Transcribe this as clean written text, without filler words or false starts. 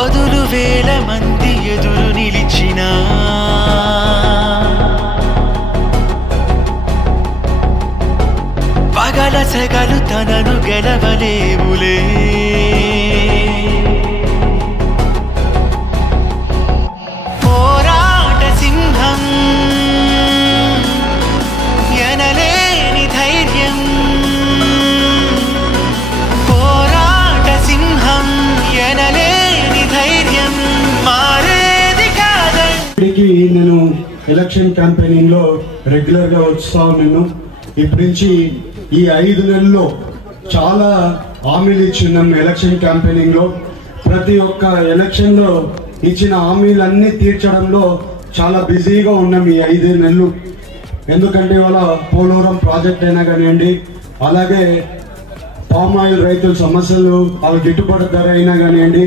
అదులు వేల మంది ఎదురు నిలిచినా పగల సెగలు తనను గెలవలేవులే. పోరాట సింహం ఎనలేని ధైర్యం, పోరాట సింహం ఎనలేని ధైర్యం మారేది కాదండి. నేను ఎలక్షన్ క్యాంపెయినింగ్ లో రెగ్యులర్ గా వస్తా ఉన్నాను. ఇప్పటి నుంచి ఈ 5 నెలల్లో చాలా హామీలు ఇచ్చిన్నాం. ఎలక్షన్ క్యాంపెయినింగ్ లో ప్రతి ఒక్క ఎలక్షన్ లో ఇచ్చిన హామీలన్నీ తీర్చడంలో చాలా బిజీగా ఉన్నాం ఈ 5 నెలలు. ఎందుకంటే ఇవాళ పోలవరం ప్రాజెక్ట్ అయినా కానివ్వండి, అలాగే పామ్ ఆయిల్ రైతుల సమస్యలు, వాళ్ళ గిట్టుబాటు ధర అయినా కానివ్వండి,